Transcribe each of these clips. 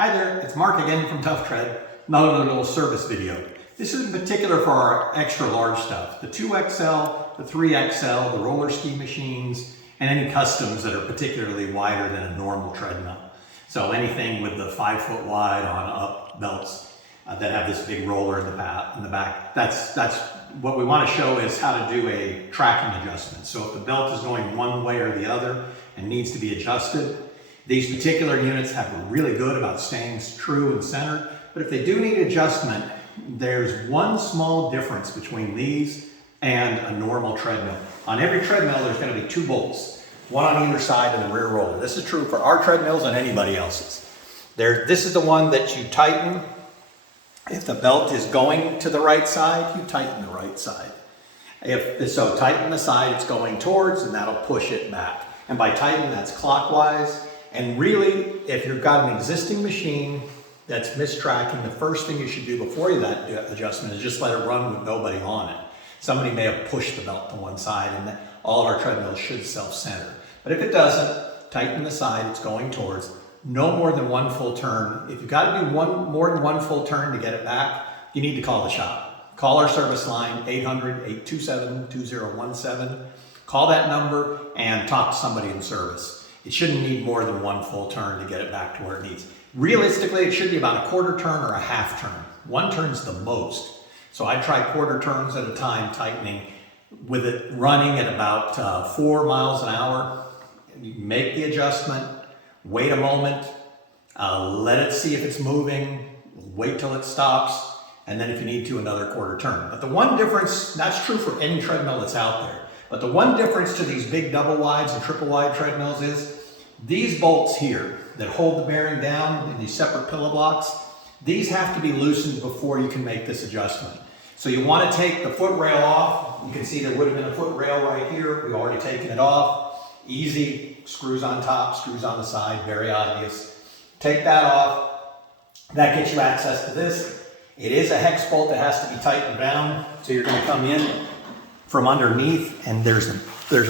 Hi there, it's Mark again from Tough Tread. Another little service video. This is in particular for our extra large stuff. The 2XL, the 3XL, the roller ski machines, and any customs that are particularly wider than a normal treadmill. So anything with the 5 foot wide on up belts that have this big roller in the back. That's what we want to show is how to do a tracking adjustment. So if the belt is going one way or the other and needs to be adjusted, these particular units have really good about staying true and centered, but if they do need adjustment, there's one small difference between these and a normal treadmill. On every treadmill, there's going to be 2 bolts, one on either side of the rear roller. This is true for our treadmills and anybody else's. This is the one that you tighten. If the belt is going to the right side, you tighten the right side. So tighten the side it's going towards, and that'll push it back. And by tighten, that's clockwise. And really, if you've got an existing machine that's mistracking, the first thing you should do before you that adjustment is just let it run with nobody on it. Somebody may have pushed the belt to one side, and all of our treadmills should self-center. But if it doesn't, tighten the side it's going towards. No more than 1 full turn. If you've got to do more than 1 full turn to get it back, you need to call the shop. Call our service line, 800-827-2017. Call that number and talk to somebody in service. It shouldn't need more than 1 full turn to get it back to where it needs. Realistically, it should be about a quarter turn or a half turn. 1 turn's the most. So I try quarter turns at a time tightening with it running at about 4 miles an hour. You make the adjustment, wait a moment, let it see if it's moving, wait till it stops, and then if you need to, another quarter turn. But the one difference, that's true for any treadmill that's out there, but the one difference to these big double wides and triple wide treadmills is these bolts here that hold the bearing down in these separate pillow blocks, these have to be loosened before you can make this adjustment. So you want to take the foot rail off. You can see there would have been a foot rail right here. We've already taken it off. Easy, screws on top, screws on the side, very obvious. Take that off. That gets you access to this. It is a hex bolt that has to be tightened down. So you're going to come in from underneath, and there's a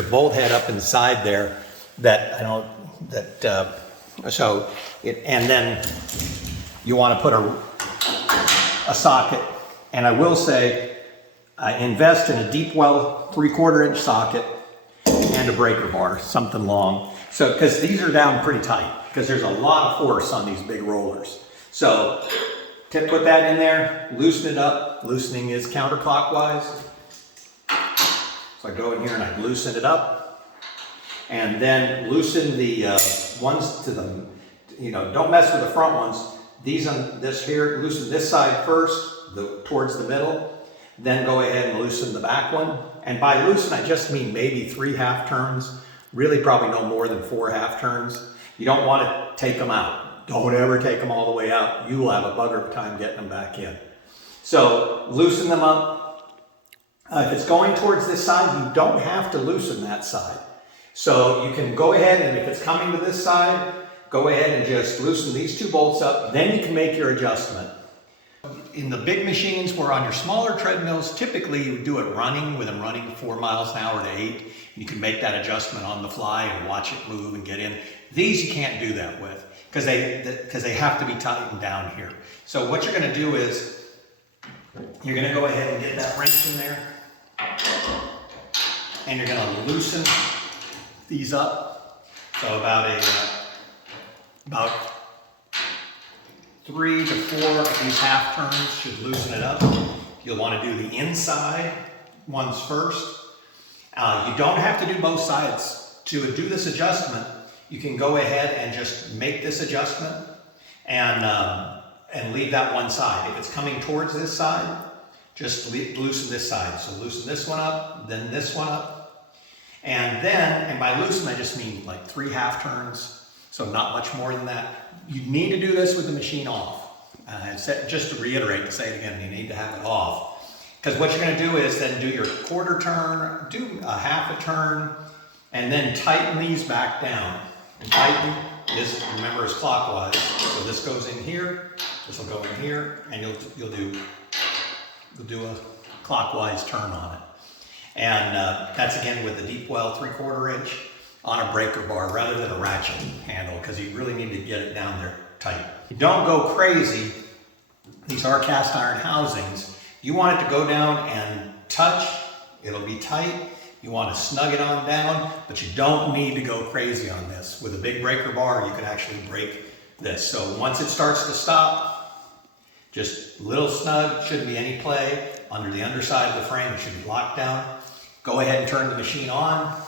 bolt head up inside there that and then you want to put a socket. And I will say, invest in a deep well 3/4 inch socket and a breaker bar, something long. So, because these are down pretty tight, because there's a lot of force on these big rollers. So, put that in there, loosen it up. Loosening is counterclockwise. So I go in here and I loosen it up, and then loosen the ones to the, don't mess with the front ones. These on this here, loosen this side first, towards the middle, then go ahead and loosen the back one. And by loosen, I just mean maybe 3 half turns, really probably no more than 4 half turns. You don't want to take them out. Don't ever take them all the way out. You will have a bugger of time getting them back in. So loosen them up. If it's going towards this side, you don't have to loosen that side. So you can go ahead, and if it's coming to this side, go ahead and just loosen these 2 bolts up. Then you can make your adjustment. In the big machines, where on your smaller treadmills, typically you do it running, with them running 4 miles an hour to 8. You can make that adjustment on the fly and watch it move and get in. These you can't do that with, because they have to be tightened down here. So what you're going to do is, you're going to go ahead and get that wrench in there, and you're going to loosen these up. So about 3 to 4 of these half turns should loosen it up. You'll want to do the inside ones first. You don't have to do both sides. To do this adjustment, you can go ahead and just make this adjustment and leave that one side. If it's coming towards this side, just loosen this side. So loosen this one up, then this one up. And by loosen, I just mean like 3 half turns. So not much more than that. You need to do this with the machine off. Just to reiterate, to say it again, you need to have it off. Because what you're going to do is then do your quarter turn, do a half a turn, and then tighten these back down. And tighten this, remember, is clockwise. So this goes in here, this will go in here, and you'll do a clockwise turn on it. And that's again with the deep well 3/4 inch on a breaker bar rather than a ratchet handle, because you really need to get it down there tight. Don't go crazy. These are cast iron housings. You want it to go down and touch, it'll be tight. You want to snug it on down, but you don't need to go crazy on this. With a big breaker bar, you can actually break this. So once it starts to stop, just a little snug, shouldn't be any play. Under the underside of the frame, it should be locked down. Go ahead and turn the machine on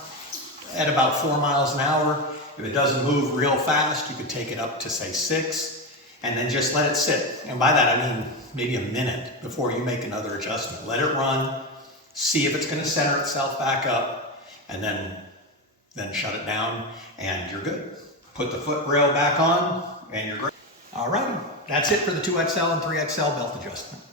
at about 4 miles an hour. If it doesn't move real fast, you could take it up to say 6, and then just let it sit. And by that, I mean maybe a minute before you make another adjustment. Let it run, see if it's going to center itself back up, and then shut it down, and you're good. Put the foot rail back on, and you're great. All right, that's it for the 2XL and 3XL belt adjustment.